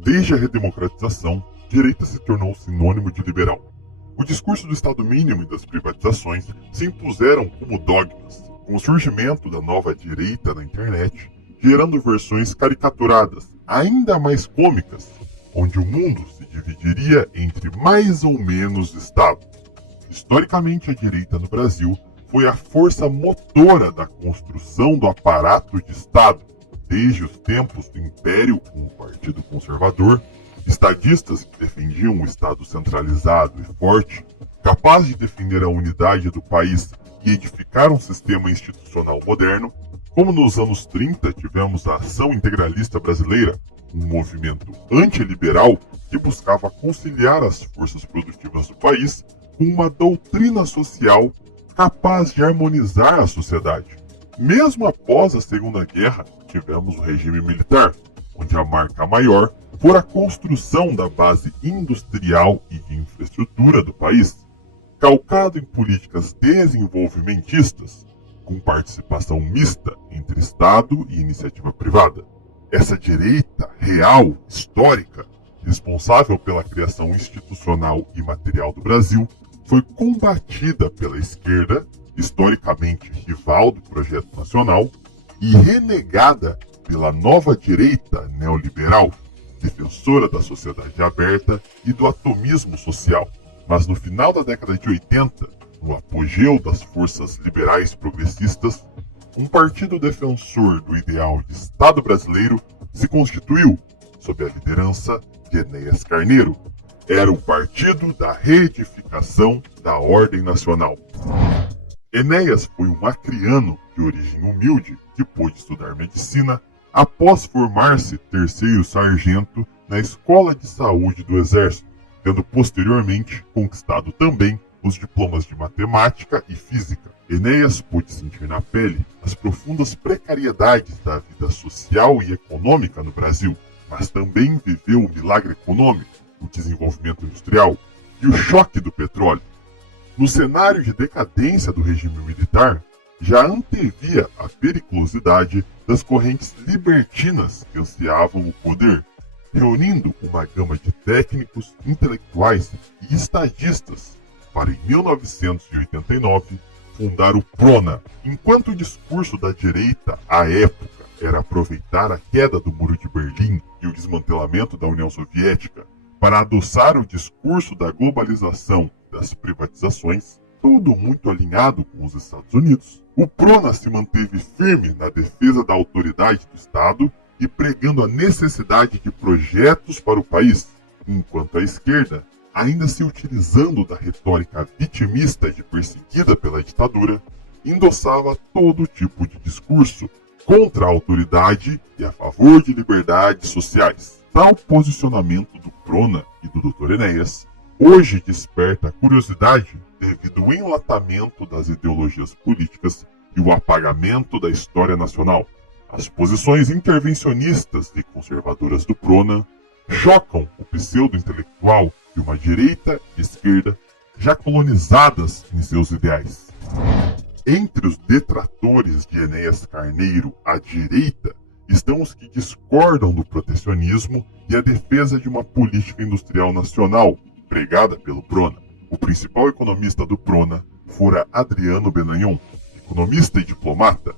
Desde a redemocratização, direita se tornou sinônimo de liberal. O discurso do Estado mínimo e das privatizações se impuseram como dogmas, com o surgimento da nova direita na internet, gerando versões caricaturadas, ainda mais cômicas, onde o mundo se dividiria entre mais ou menos estados. Historicamente, a direita no Brasil foi a força motora da construção do aparato de Estado, desde os tempos do Império com o Partido Conservador, estadistas que defendiam um Estado centralizado e forte, capaz de defender a unidade do país e edificar um sistema institucional moderno, como nos anos 30 tivemos a Ação Integralista Brasileira, um movimento antiliberal que buscava conciliar as forças produtivas do país com uma doutrina social capaz de harmonizar a sociedade. Mesmo após a Segunda Guerra, tivemos o regime militar, onde a marca maior foi a construção da base industrial e de infraestrutura do país, calcado em políticas desenvolvimentistas, com participação mista entre Estado e iniciativa privada. Essa direita real, histórica, responsável pela criação institucional e material do Brasil, foi combatida pela esquerda, historicamente rival do projeto nacional, e renegada pela nova direita neoliberal, defensora da sociedade aberta e do atomismo social. Mas no final da década de 80, no apogeu das forças liberais progressistas, um partido defensor do ideal de Estado brasileiro se constituiu sob a liderança de Enéas Carneiro. Era o Partido da Reedificação da Ordem Nacional. Enéas foi um acriano de origem humilde que pôde estudar medicina após formar-se terceiro sargento na Escola de Saúde do Exército, tendo posteriormente conquistado também os diplomas de matemática e física. Enéas pôde sentir na pele as profundas precariedades da vida social e econômica no Brasil, mas também viveu o milagre econômico, o desenvolvimento industrial e o choque do petróleo. No cenário de decadência do regime militar, já antevia a periculosidade das correntes libertinas que ansiavam o poder, reunindo uma gama de técnicos, intelectuais e estadistas para, em 1989, fundar o PRONA. Enquanto o discurso da direita, à época, era aproveitar a queda do Muro de Berlim e o desmantelamento da União Soviética para adoçar o discurso da globalização e das privatizações, tudo muito alinhado com os Estados Unidos, o PRONA se manteve firme na defesa da autoridade do Estado e pregando a necessidade de projetos para o país, enquanto a esquerda, ainda se utilizando da retórica vitimista de perseguida pela ditadura, endossava todo tipo de discurso contra a autoridade e a favor de liberdades sociais. Tal posicionamento do PRONA e do Dr. Enéas hoje desperta curiosidade devido ao enlatamento das ideologias políticas e o apagamento da história nacional. As posições intervencionistas e conservadoras do PRONA chocam o pseudo-intelectual de uma direita e esquerda já colonizadas em seus ideais. Entre os detratores de Enéas Carneiro à direita estão os que discordam do protecionismo e a defesa de uma política industrial nacional pregada pelo PRONA. O principal economista do PRONA fora Adriano Benayon, economista e diplomata,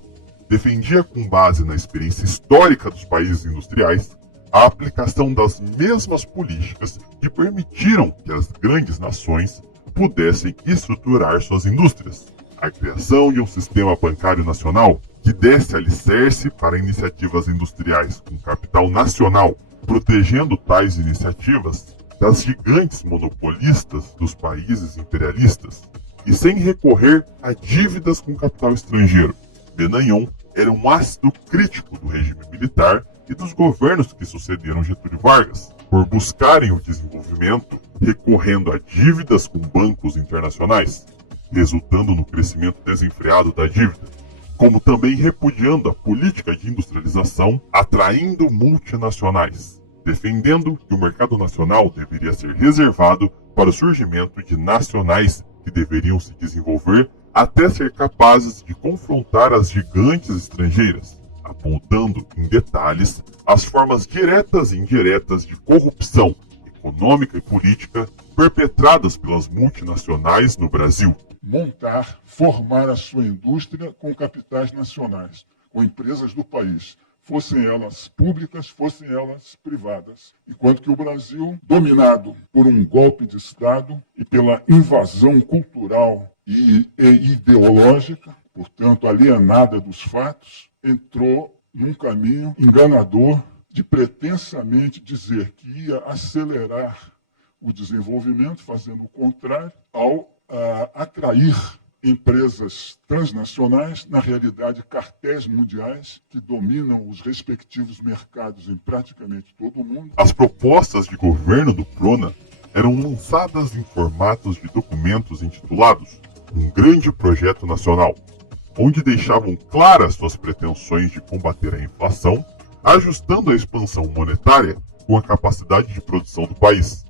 defendia com base na experiência histórica dos países industriais a aplicação das mesmas políticas que permitiram que as grandes nações pudessem estruturar suas indústrias. A criação de um sistema bancário nacional que desse alicerce para iniciativas industriais com capital nacional, protegendo tais iniciativas das gigantes monopolistas dos países imperialistas e sem recorrer a dívidas com capital estrangeiro. Benayon era um ácido crítico do regime militar e dos governos que sucederam Getúlio Vargas, por buscarem o desenvolvimento recorrendo a dívidas com bancos internacionais, resultando no crescimento desenfreado da dívida, como também repudiando a política de industrialização, atraindo multinacionais, defendendo que o mercado nacional deveria ser reservado para o surgimento de nacionais que deveriam se desenvolver até ser capazes de confrontar as gigantes estrangeiras, apontando em detalhes as formas diretas e indiretas de corrupção econômica e política perpetradas pelas multinacionais no Brasil. Formar a sua indústria com capitais nacionais, com empresas do país, fossem elas públicas, fossem elas privadas. Enquanto que o Brasil, dominado por um golpe de Estado e pela invasão cultural e ideológica, portanto alienada dos fatos, entrou num caminho enganador de pretensamente dizer que ia acelerar o desenvolvimento, fazendo o contrário, ao atrair empresas transnacionais, na realidade cartéis mundiais, que dominam os respectivos mercados em praticamente todo o mundo. As propostas de governo do Prona eram lançadas em formatos de documentos intitulados Um Grande Projeto Nacional, onde deixavam claras suas pretensões de combater a inflação, ajustando a expansão monetária com a capacidade de produção do país,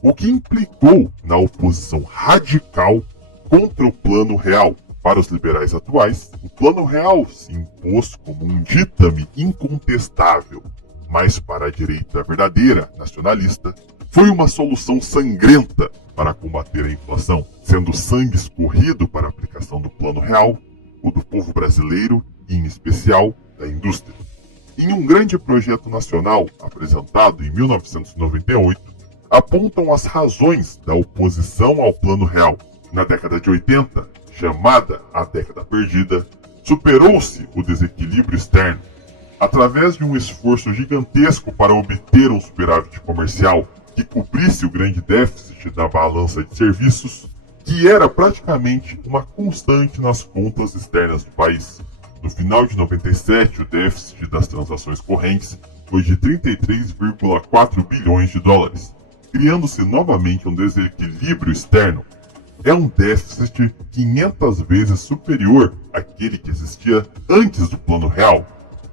o que implicou na oposição radical contra o Plano Real. Para os liberais atuais, o Plano Real se impôs como um ditame incontestável, mas para a direita verdadeira, nacionalista, foi uma solução sangrenta para combater a inflação, sendo sangue escorrido para a aplicação do Plano Real, o do povo brasileiro e, em especial, da indústria. Em um grande projeto nacional apresentado em 1998, apontam as razões da oposição ao Plano Real. Na década de 80, chamada a década perdida, superou-se o desequilíbrio externo, através de um esforço gigantesco para obter um superávit comercial que cobrisse o grande déficit da balança de serviços, que era praticamente uma constante nas contas externas do país. No final de 97, o déficit das transações correntes foi de 33,4 bilhões de dólares, criando-se novamente um desequilíbrio externo. É um déficit 500 vezes superior àquele que existia antes do Plano Real,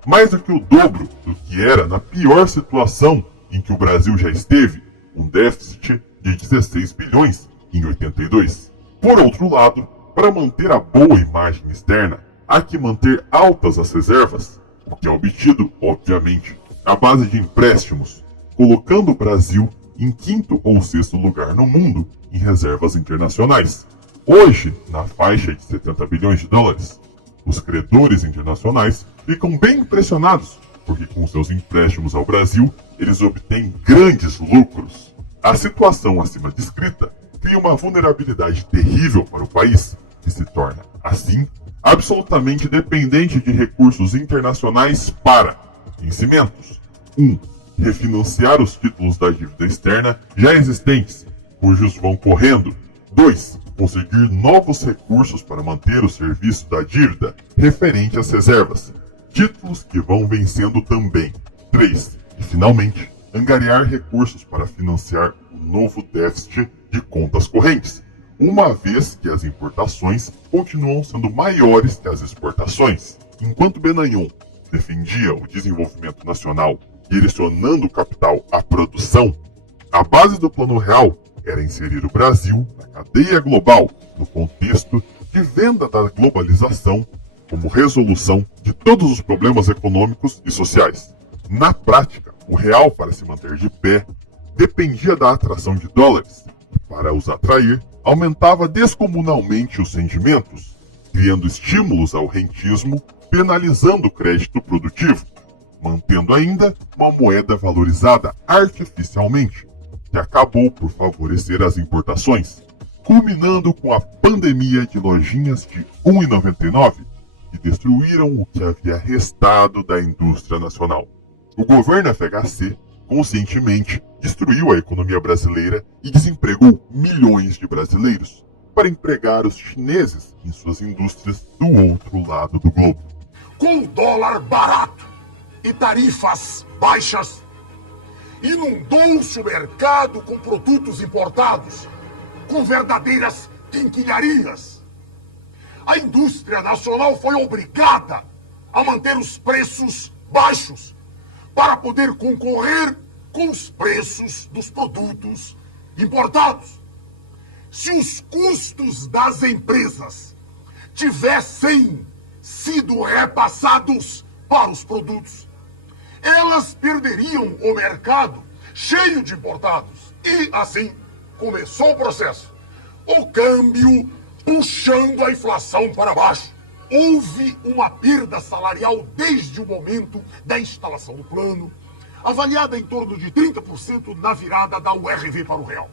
mais do que o dobro do que era na pior situação em que o Brasil já esteve, um déficit de 16 bilhões em 82. Por outro lado, para manter a boa imagem externa, há que manter altas as reservas, o que é obtido, obviamente, à base de empréstimos, colocando o Brasil em quinto ou sexto lugar no mundo em reservas internacionais, hoje na faixa de 70 bilhões de dólares. Os credores internacionais ficam bem impressionados, porque com seus empréstimos ao Brasil, eles obtêm grandes lucros. A situação acima descrita cria uma vulnerabilidade terrível para o país, que se torna, assim, absolutamente dependente de recursos internacionais para vencimentos. 1. Refinanciar os títulos da dívida externa já existentes, cujos vão correndo. 2. Conseguir novos recursos para manter o serviço da dívida referente às reservas, títulos que vão vencendo também. 3. E finalmente, angariar recursos para financiar o novo déficit de contas correntes, uma vez que as importações continuam sendo maiores que as exportações. Enquanto Benayon defendia o desenvolvimento nacional, direcionando o capital à produção, a base do Plano Real era inserir o Brasil na cadeia global, no contexto de venda da globalização como resolução de todos os problemas econômicos e sociais. Na prática, o real, para se manter de pé, dependia da atração de dólares. Para os atrair, aumentava descomunalmente os rendimentos, criando estímulos ao rentismo, penalizando o crédito produtivo, mantendo ainda uma moeda valorizada artificialmente, que acabou por favorecer as importações, culminando com a pandemia de lojinhas de R$ 1,99, que destruíram o que havia restado da indústria nacional. O governo FHC, conscientemente, destruiu a economia brasileira e desempregou milhões de brasileiros para empregar os chineses em suas indústrias do outro lado do globo. Com o dólar barato e tarifas baixas, inundou-se o mercado com produtos importados, com verdadeiras quinquilharias. A indústria nacional foi obrigada a manter os preços baixos para poder concorrer com os preços dos produtos importados. Se os custos das empresas tivessem sido repassados para os produtos. Elas perderiam o mercado cheio de importados. E assim começou o processo. O câmbio puxando a inflação para baixo. Houve uma perda salarial desde o momento da instalação do plano, avaliada em torno de 30% na virada da URV para o real.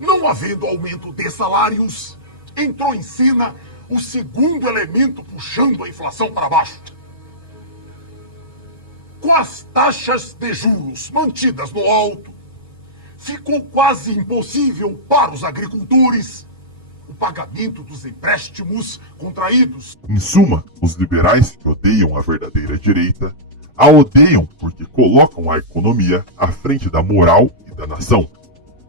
Não havendo aumento de salários, entrou em cena o segundo elemento puxando a inflação para baixo. Com as taxas de juros mantidas no alto, ficou quase impossível para os agricultores o pagamento dos empréstimos contraídos. Em suma, os liberais que odeiam a verdadeira direita a odeiam porque colocam a economia à frente da moral e da nação.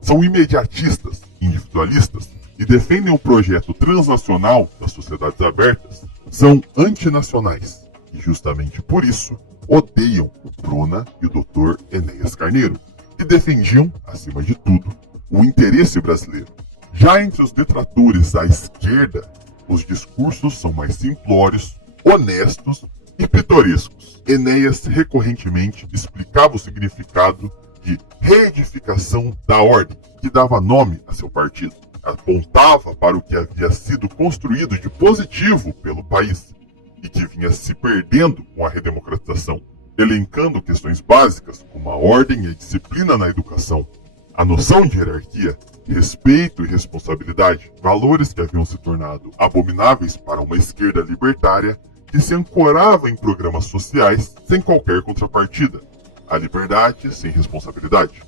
São imediatistas, individualistas e defendem o projeto transnacional das sociedades abertas. São antinacionais e, justamente por isso, odeiam o Prona e o Dr. Enéas Carneiro, que defendiam, acima de tudo, o interesse brasileiro. Já entre os detratores da esquerda, os discursos são mais simplórios, honestos e pitorescos. Enéas recorrentemente explicava o significado de reedificação da ordem, que dava nome a seu partido. Apontava para o que havia sido construído de positivo pelo país e que vinha se perdendo com a redemocratização, elencando questões básicas como a ordem e a disciplina na educação, a noção de hierarquia, respeito e responsabilidade, valores que haviam se tornado abomináveis para uma esquerda libertária que se ancorava em programas sociais sem qualquer contrapartida, a liberdade sem responsabilidade,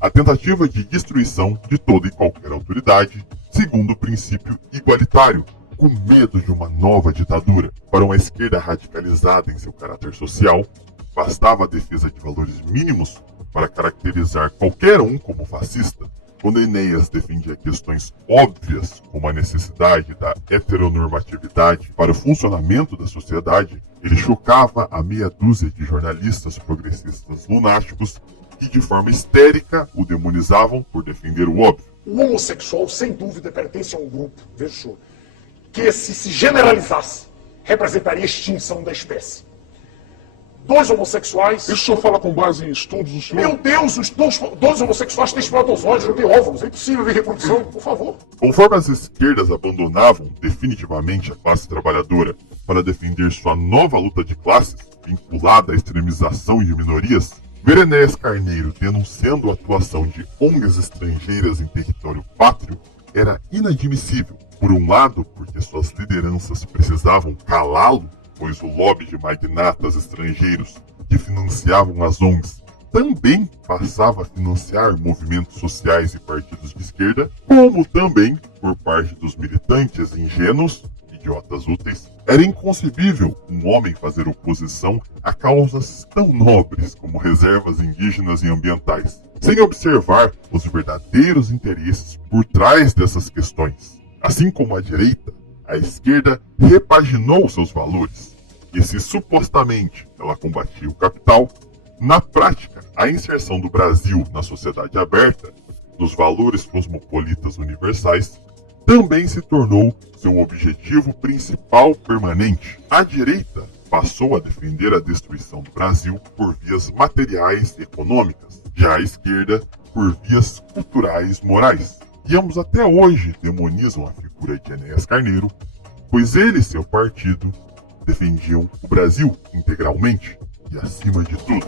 a tentativa de destruição de toda e qualquer autoridade, segundo o princípio igualitário, com medo de uma nova ditadura. Para uma esquerda radicalizada em seu caráter social, bastava a defesa de valores mínimos para caracterizar qualquer um como fascista. Quando Enéas defendia questões óbvias, como a necessidade da heteronormatividade para o funcionamento da sociedade, ele chocava a meia dúzia de jornalistas progressistas lunáticos que, de forma histérica, o demonizavam por defender o óbvio. O homossexual, sem dúvida, pertence a um grupo, veja o senhor, que se generalizasse, representaria a extinção da espécie. Dois homossexuais... Isso o senhor fala com base em estudos do senhor? Meu Deus, os dois homossexuais têm espermatozoides, não têm óvulos. É impossível ver reprodução, por favor. Conforme as esquerdas abandonavam definitivamente a classe trabalhadora para defender sua nova luta de classes, vinculada à extremização de minorias, ver Enéas Carneiro denunciando a atuação de ONGs estrangeiras em território pátrio era inadmissível. Por um lado, porque suas lideranças precisavam calá-lo, pois o lobby de magnatas estrangeiros que financiavam as ONGs também passava a financiar movimentos sociais e partidos de esquerda, como também, por parte dos militantes ingênuos, idiotas úteis, era inconcebível um homem fazer oposição a causas tão nobres como reservas indígenas e ambientais, sem observar os verdadeiros interesses por trás dessas questões. Assim como a direita, a esquerda repaginou seus valores. E se supostamente ela combatia o capital, na prática, a inserção do Brasil na sociedade aberta, dos valores cosmopolitas universais, também se tornou seu objetivo principal permanente. A direita passou a defender a destruição do Brasil por vias materiais e econômicas, já a esquerda por vias culturais morais. E ambos até hoje demonizam a figura de Enéas Carneiro, pois ele e seu partido defendiam o Brasil integralmente e acima de tudo.